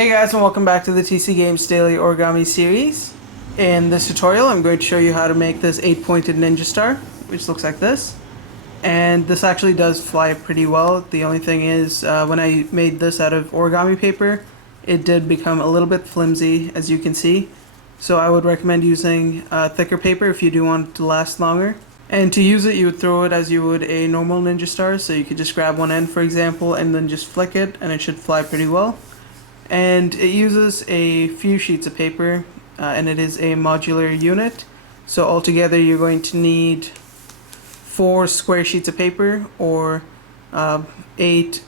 Hey guys, and welcome back to the TC Games Daily Origami series. In this tutorial I'm going to show you how to make this 8-pointed ninja star, which looks like this. And this actually does fly pretty well. The only thing is when I made this out of origami paper, it did become a little bit flimsy, as you can see. So I would recommend using thicker paper if you do want it to last longer. And to use it, you would throw it as you would a normal ninja star, so you could just grab one end for example and then just flick it and it should fly pretty well. And it uses a few sheets of paper and it is a modular unit. So altogether you're going to need 4 square sheets of paper or 8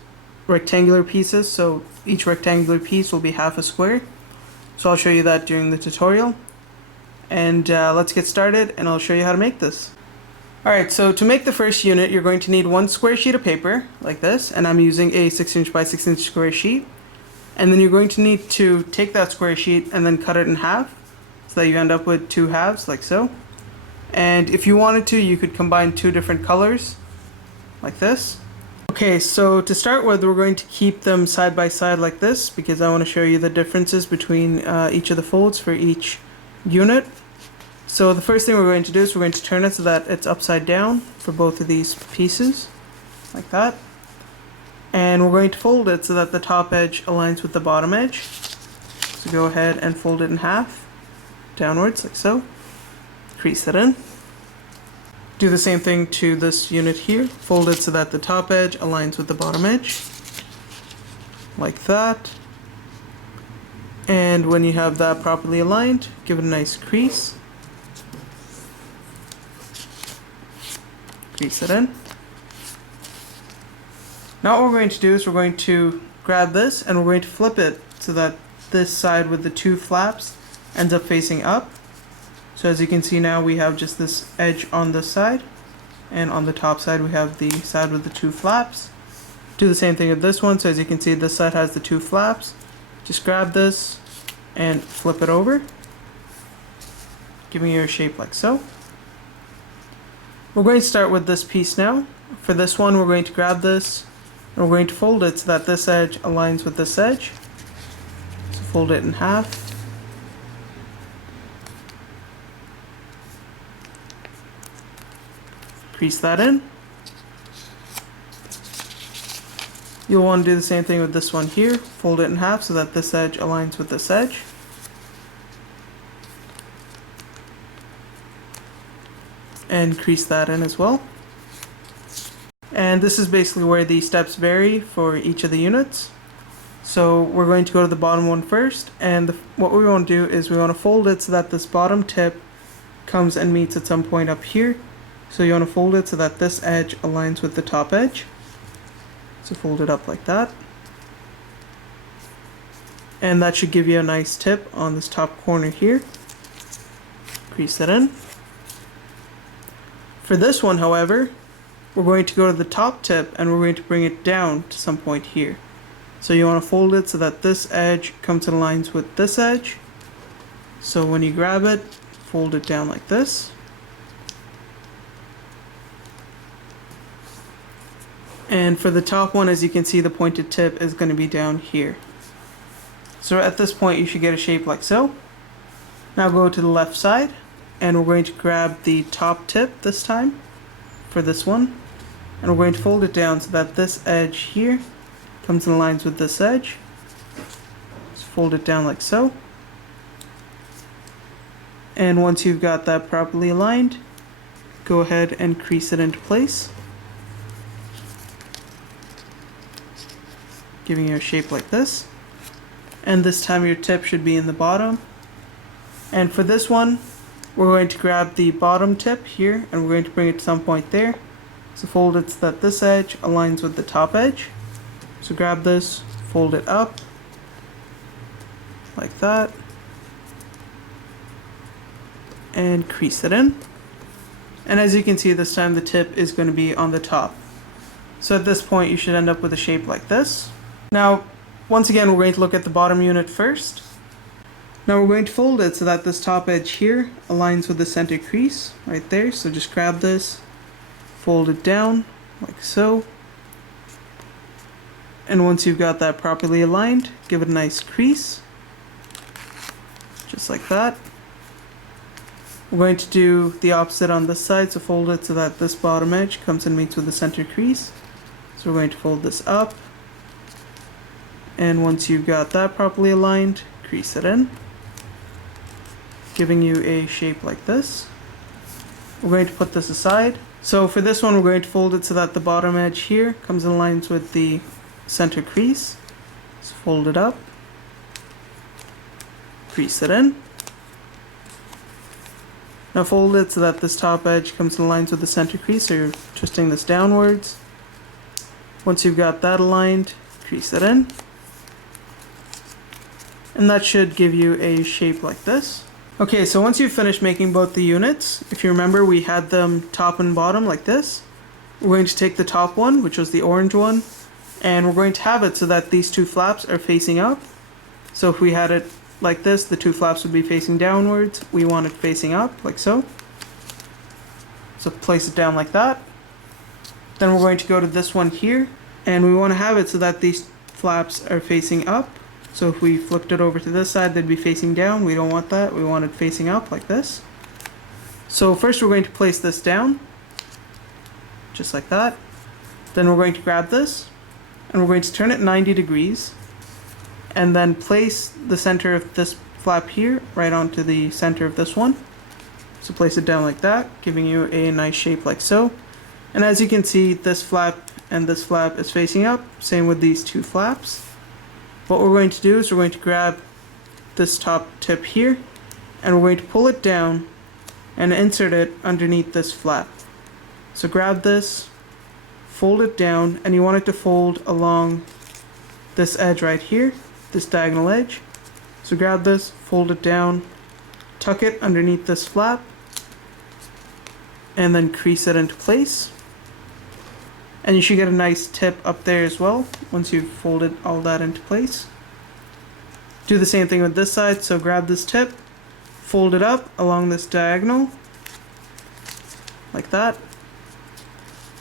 rectangular pieces. So each rectangular piece will be half a square. So I'll show you that during the tutorial. And let's get started and I'll show you how to make this. Alright, so to make the first unit you're going to need 1 square sheet of paper like this, and I'm using a 6" by 6" square sheet. And then you're going to need to take that square sheet and then cut it in half so that you end up with 2 halves like so. And if you wanted to, you could combine 2 different colors like this. Okay, so to start with, we're going to keep them side by side like this because I want to show you the differences between each of the folds for each unit. So the first thing we're going to do is we're going to turn it so that it's upside down for both of these pieces like that. And we're going to fold it so that the top edge aligns with the bottom edge. So go ahead and fold it in half, downwards like so. Crease it in. Do the same thing to this unit here. Fold it so that the top edge aligns with the bottom edge, like that. And when you have that properly aligned, give it a nice crease. Crease it in. Now what we're going to do is we're going to grab this and we're going to flip it so that this side with the 2 flaps ends up facing up. So as you can see now we have just this edge on this side, and on the top side we have the side with the 2 flaps. Do the same thing with this one. So as you can see this side has the 2 flaps. Just grab this and flip it over, giving you a shape like so. We're going to start with this piece now. For this one we're going to grab this and we're going to fold it so that this edge aligns with this edge. So fold it in half. Crease that in. You'll want to do the same thing with this one here. Fold it in half so that this edge aligns with this edge. And crease that in as well. And this is basically where the steps vary for each of the units. So we're going to go to the bottom one first, and what we want to do is we want to fold it so that this bottom tip comes and meets at some point up here. So you want to fold it so that this edge aligns with the top edge. So fold it up like that. And that should give you a nice tip on this top corner here. Crease it in. For this one, however, we're going to go to the top tip and we're going to bring it down to some point here. So you want to fold it so that this edge comes and aligns with this edge. So when you grab it, fold it down like this. And for the top one, as you can see, the pointed tip is going to be down here. So at this point you should get a shape like so. Now go to the left side and we're going to grab the top tip this time for this one. And we're going to fold it down so that this edge here comes and aligns with this edge. Just fold it down like so. And once you've got that properly aligned, go ahead and crease it into place, giving you a shape like this. And this time your tip should be in the bottom. And for this one, we're going to grab the bottom tip here and we're going to bring it to some point there. So fold it so that this edge aligns with the top edge. So grab this, fold it up like that, and crease it in. And as you can see, this time the tip is going to be on the top. So at this point you should end up with a shape like this. Now once again we're going to look at the bottom unit first. Now we're going to fold it so that this top edge here aligns with the center crease right there. So just grab this, fold it down like so, And once you've got that properly aligned, give it a nice crease, just like that. We're going to do the opposite on this side, so fold it so that this bottom edge comes and meets with the center crease. So we're going to fold this up, and once you've got that properly aligned, crease it in, giving you a shape like this. We're going to put this aside. So for this one, we're going to fold it so that the bottom edge here comes in lines with the center crease. So fold it up, crease it in. Now fold it so that this top edge comes in lines with the center crease, so you're twisting this downwards. Once you've got that aligned, crease it in. And that should give you a shape like this. Okay, so once you've finished making both the units, if you remember we had them top and bottom like this, we're going to take the top one, which was the orange one, and we're going to have it so that these two flaps are facing up. So if we had it like this, the two flaps would be facing downwards. We want it facing up, like so. So place it down like that. Then we're going to go to this one here, and we want to have it so that these flaps are facing up. So if we flipped it over to this side, they'd be facing down. We don't want that. We want it facing up like this. So first we're going to place this down, just like that. Then we're going to grab this, and we're going to turn it 90 degrees. And then place the center of this flap here right onto the center of this one. So place it down like that, giving you a nice shape like so. And as you can see, this flap and this flap is facing up, same with these two flaps. What we're going to do is we're going to grab this top tip here, and we're going to pull it down and insert it underneath this flap. So grab this, fold it down, and you want it to fold along this edge right here, this diagonal edge. So grab this, fold it down, tuck it underneath this flap, and then crease it into place. And you should get a nice tip up there as well once you've folded all that into place. Do the same thing with this side, so grab this tip, fold it up along this diagonal, like that,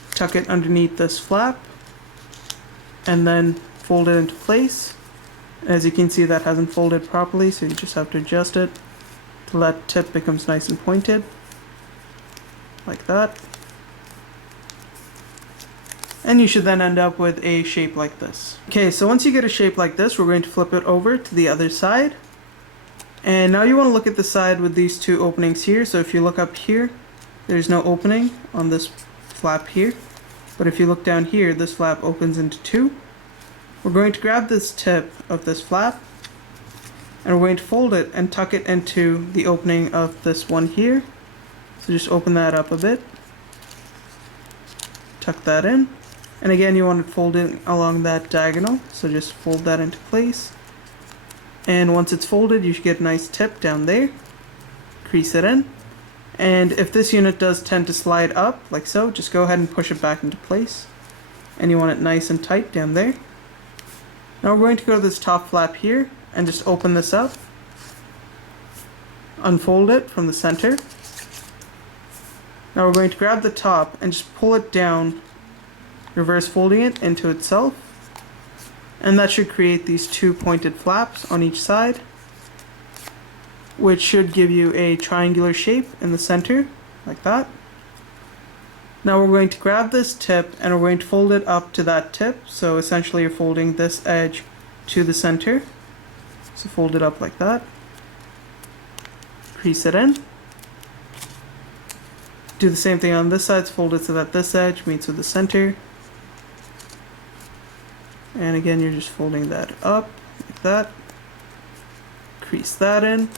tuck it underneath this flap, and then fold it into place. As you can see, that hasn't folded properly, so you just have to adjust it till that tip becomes nice and pointed, like that. And you should then end up with a shape like this. Okay, so once you get a shape like this, we're going to flip it over to the other side. And now you want to look at the side with these two openings here. So if you look up here, there's no opening on this flap here. But if you look down here, this flap opens into two. We're going to grab this tip of this flap, and we're going to fold it and tuck it into the opening of this one here. So just open that up a bit, tuck that in, and again you want it folded along that diagonal, so just fold that into place. And once it's folded, you should get a nice tip down there, crease it in, and if this unit does tend to slide up like so, just go ahead and push it back into place, and you want it nice and tight down there. Now we're going to go to this top flap here and just open this up, unfold it from the center. Now we're going to grab the top and just pull it down, reverse folding it into itself, and that should create these two pointed flaps on each side, which should give you a triangular shape in the center, like that. Now we're going to grab this tip and we're going to fold it up to that tip, so essentially you're folding this edge to the center. So fold it up like that, crease it in. Do the same thing on this side, so fold it so that this edge meets with the center. And again, you're just folding that up like that. Crease that in.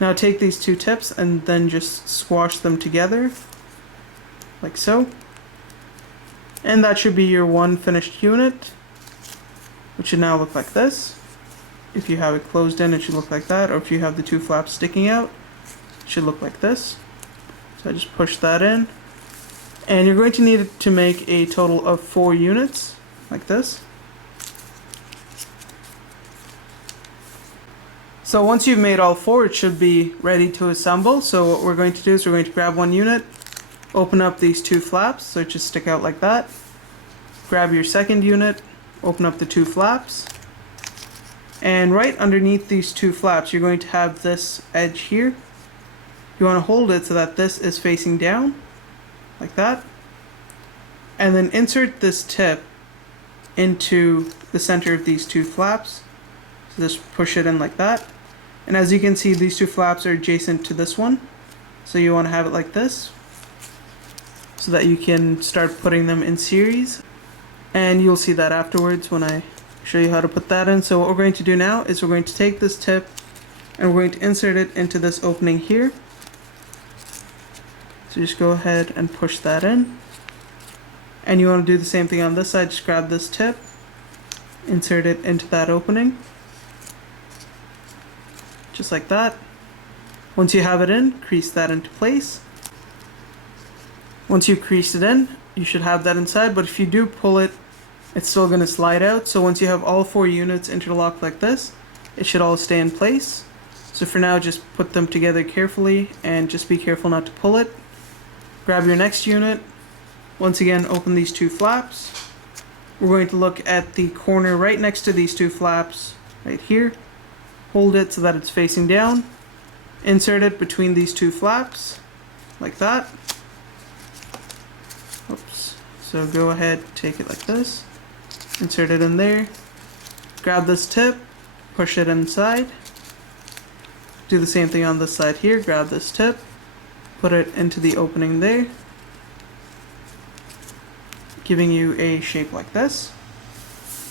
Now take these two tips and then just squash them together, like so. And that should be your one finished unit, which should now look like this. If you have it closed in, it should look like that, or if you have the two flaps sticking out, it should look like this. So I just push that in, and you're going to need to make a total of 4 units, like this. So once you've made all 4, it should be ready to assemble. So what we're going to do is we're going to grab one unit, open up these two flaps so it just stick out like that. Grab your second unit, open up the two flaps, and right underneath these two flaps you're going to have this edge here. You want to hold it so that this is facing down, like that, and then insert this tip into the center of these two flaps. So just push it in like that, and as you can see, these two flaps are adjacent to this one, so you want to have it like this so that you can start putting them in series, and you'll see that afterwards when I show you how to put that in. So what we're going to do now is we're going to take this tip and we're going to insert it into this opening here. So just go ahead and push that in, and you want to do the same thing on this side. Just grab this tip, insert it into that opening, just like that. Once you have it in, crease that into place. Once you crease it in, you should have that inside, but if you do pull it, it's still going to slide out. So once you have all 4 units interlocked like this, it should all stay in place. So for now, just put them together carefully and just be careful not to pull it. Grab your next unit. Once again, open these two flaps. We're going to look at the corner right next to these two flaps right here. Hold it so that it's facing down. Insert it between these two flaps like that. Oops. So go ahead, take it like this. Insert it in there. Grab this tip, push it inside. Do the same thing on this side here. Grab this tip, put it into the opening there, giving you a shape like this.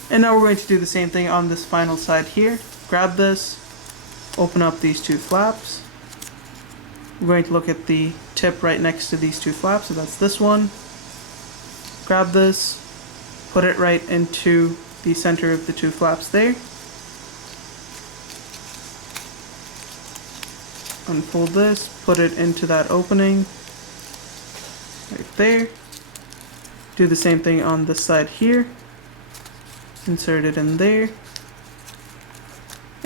And now we're going to do the same thing on this final side here. Grab this, open up these two flaps. We're going to look at the tip right next to these two flaps, so that's this one. Grab this, put it right into the center of the two flaps there. Unfold this, put it into that opening right there. Do the same thing on this side here. Insert it in there.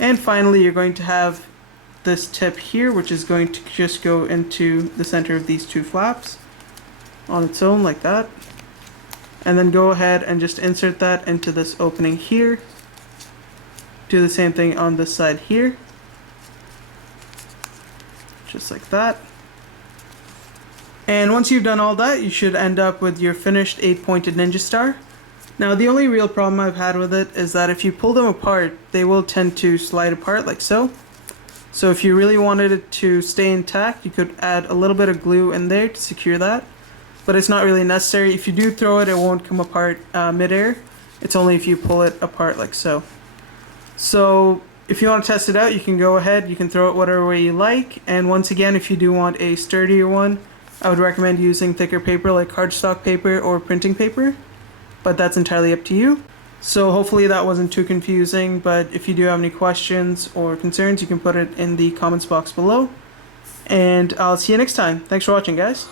And finally, you're going to have this tip here, which is going to just go into the center of these two flaps on its own like that. And then go ahead and just insert that into this opening here. Do the same thing on this side here, just like that. And once you've done all that, you should end up with your finished 8-pointed ninja star. Now the only real problem I've had with it is that if you pull them apart, they will tend to slide apart like so. So if you really wanted it to stay intact, you could add a little bit of glue in there to secure that. But it's not really necessary. If you do throw it, it won't come apart mid-air. It's only if you pull it apart like so. So if you want to test it out, you can go ahead, you can throw it whatever way you like. And once again, if you do want a sturdier one, I would recommend using thicker paper like cardstock paper or printing paper, but that's entirely up to you. So hopefully that wasn't too confusing, but if you do have any questions or concerns, you can put it in the comments box below. And I'll see you next time. Thanks for watching, guys.